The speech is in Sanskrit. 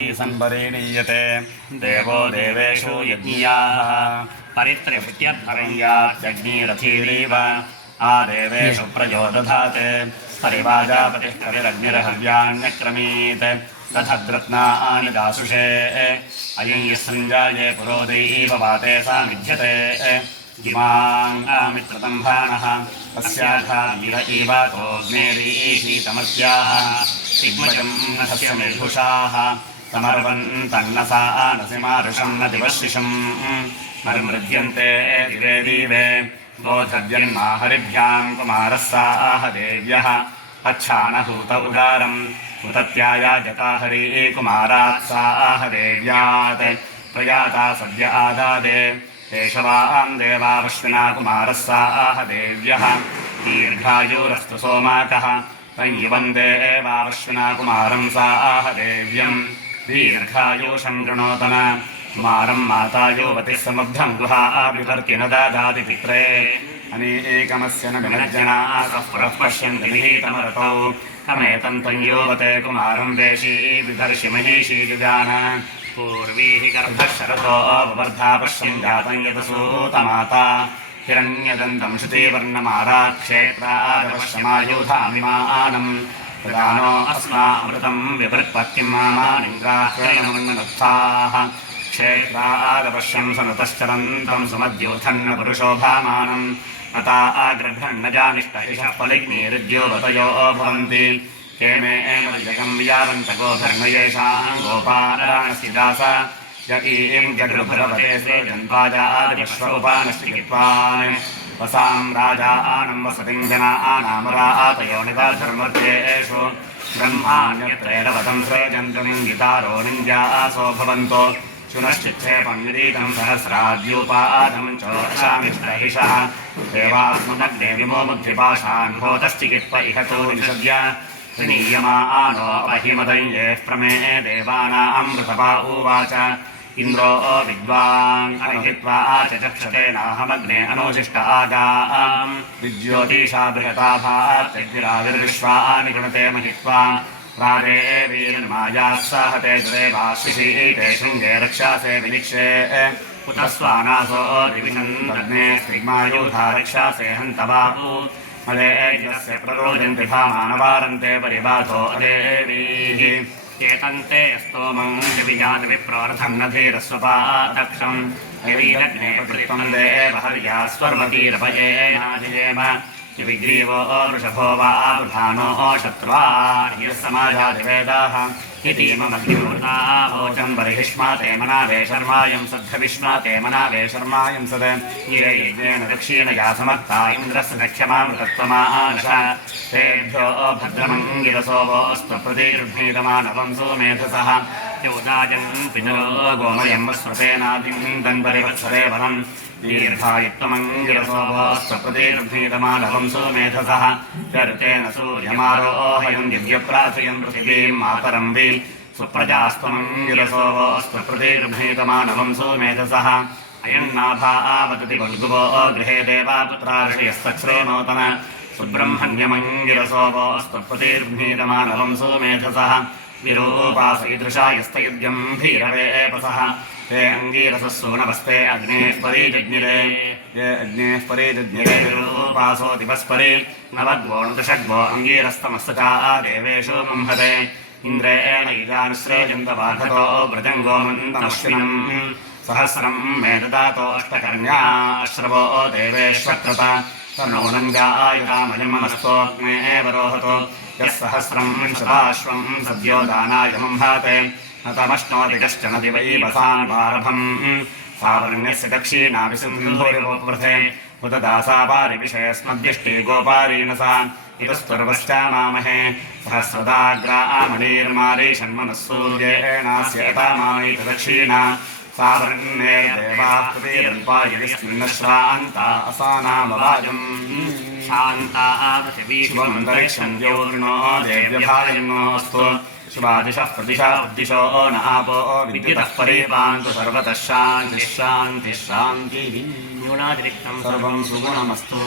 संवरेणीयते देवो देवेषु यज्ञियाः परित्र्यभृत्यध्वरय्यात्यग्निरथीरेव आदेवेषु प्रयो दधाते परिवाजापतिः कविरग्निरहव्यान्यक्रमीत् दधद्रत्नानि दासुषे अयं यः सञ्जाये पुरोदैव वाते सा विद्यते इमामित्रतम्भानः तस्याघा वीर इवातोऽग्नेरीशीतमस्याः सिग्मजं नभस्य निर्भुषाः तमर्वन्तन्नसा नसिमारुषं न दिवशिषम् मरुमृध्यन्ते दिवे दिवे बोधव्यन्माहरिभ्यां कुमारस्साह देव्यः अच्छानहूत उदारम् उतत्यायाजता हरि कुमारात्साह देव्यात् प्रयाता सद्य आदादे केशवां देवावश्विना कुमारस्साह देव्यः दीर्घायुरस्तु सोमाकः तञ्युवन्दे एवावश्विना कुमारं साह देव्यं दीर्घायुषं कृणोतन कुमारं मातायुवतिः समब्धं गुहा विभर्ति न ददाति पित्रे अनेकमस्य न विनर्जनाः पुरः पश्यन्ति निहितमरतौ कमेतं तञ्युवते कुमारं देशी विदर्शि महिषी जुजान पूर्वीः गर्भः शरतो ववर्धा पश्यं जातं यदसूतमाता हिरण्यदन्तं श्रुतिवर्णमाराक्षेत्रादपश्यमायुधामिमानम् प्रदानो अस्मामृतं विपृत्पत्तिं मामानिङ्गाह्रेणमन्ननुत्थाः क्षेत्रादपश्यं सनुतश्चरन्तं सुमद्योथन्न पुरुषोभामानम् अता आग्रभ्यन्न जानिष्टहिषः फलिग्निरुद्योवतयो भवन्ति हेमे एमजगं यावन्तको धर्मयेषां गोपाराणस्य दास यकीं जगृभरवते श्रेजन्पाजादिश्व उपानश्चिकित्वान् वसां राजानं वसतिं जनानामरातयो निदाधर्मर्तेषु ब्रह्माण्यत्रैरवतं श्रेजन्तुं गितारो निन्द्यासो भवन्तो शुनश्चिच्छेपं विदीतं सहस्राद्यूपादं चोषामिष्टहिषः देवात्मनग्ने विमो बुद्धिपाशान् भूतश्चिकित्व इह तु निषद्य नीयमानो अहिमदय्येः प्रमे देवानामृतपा उवाच इन्द्रो विद्वान् अहित्वा चक्षते नाहमग्ने अनुशिष्ट आगाम् विज्योतिषा बृहता भात्यग्निराविर्विश्वानि गृणते महित्वा प्रादेवीर्मायाः सहते देवाशिषीते शृङ्गे रक्षासे विनिक्षे उत स्वानासो दिविषन्नग्ने स्त्रिग्मायुधा रक्षासे हन्तवापु मलेज्ञस्य प्ररोदन्ति भामानवारन्ते परिबाधो अदेवीः एतन्ते स्तोमं विजातविप्रोर्थं न धीरस्वपादक्षम् ऐवीरग्ने प्रतित्वं देवहर्या स्वर्वतीरपयेनाजिजेम विग्रीवो वृषभो वा बुधानो शत्रुवा ह्यः समाजादिवेदाः इतीममग्निमृतावोचं बर्हिष्माते मनावे शर्मायं सद्धविष्माते मनावे शर्मायं सद ये यज्ञेन दक्षिणया समर्था इन्द्रस्य दक्षमामृतत्वमाश तेभ्यो भद्रमङ्गिरसो वोऽस्तु प्रतिगृह्णीतमानवं सोमेधसः योदाजन् पितरो गोमयं स्मृतेनादिं दन्परिवत्सरे वनम् दीर्घायुत्वमङ्गिरसो वोऽस्तु प्रतिगृह्णीतमानवं सोमेधसः चरुतेन सूर्यमारोहयं दिव्यप्राचयन् पृथिवीं मातरं वि सुप्रजास्त्वमङ्गिरसो वोऽस्तु प्रतिगृह्णीतमानवं सोमेधसः अयन्नाभावदति बल्गुवो गृहे देवापुत्रार्षयस्तच्छ्रेणोतन सुब्रह्मण्यमङ्गिरसो वोऽस्तु प्रतिगृह्णीतमानवं सोमेधसः विरूपास ईदृशा यस्तयुज्यं भीरवेपसः ते अङ्गीरसः सूनवस्ते अग्नेः परीजज्ञिरे ये अग्नेः परीजज्ञिरे विरूपासो दिवस्परे नवद्वोणुदशग्वो अङ्गीरस्तमस्तचा देवेषु मुंहते इन्द्रेण इदानुश्रेजन्तवाघतो व्रजङ्गो मन्दमश्विनम् सहस्रं मे ददातो अष्टकर्ण्या अश्रवो देवेष्वक्रत तन्नूनङ्गायुरामलिमस्तोऽग्ने वरोहतो यः सहस्रं शताश्वं सद्यो दानाय मुंहाते न तमश्नोति कश्चन दिवैवसान् वारभम् सावर्ण्यस्य दक्षिणाभिसिन्धूरिवृथे उत दासापारिविषयस्मद्यष्टे गोपारीणसा इतस्तुर्वश्चामामहे सहस्रदाग्रामणीर्मारी षण्मनः सूर्येणास्य एतामायित दक्षिणा सावर्ण्यैर्देवाः कृतिरल्पायिस्मिन्नश्रान्ता असानामवाजम् शान्ता पृथिवी शुभमन्तरिक्षं द्यौर्णो देव्यभायन्नोऽस्तु शुभादिशः प्रतिशा बुद्धिशो न आपो विद्युतः परेपान्तु सर्वतः शान्तिः शान्तिः शान्तिः न्यूनातिरिक्तं सर्वं सुगुणमस्तु।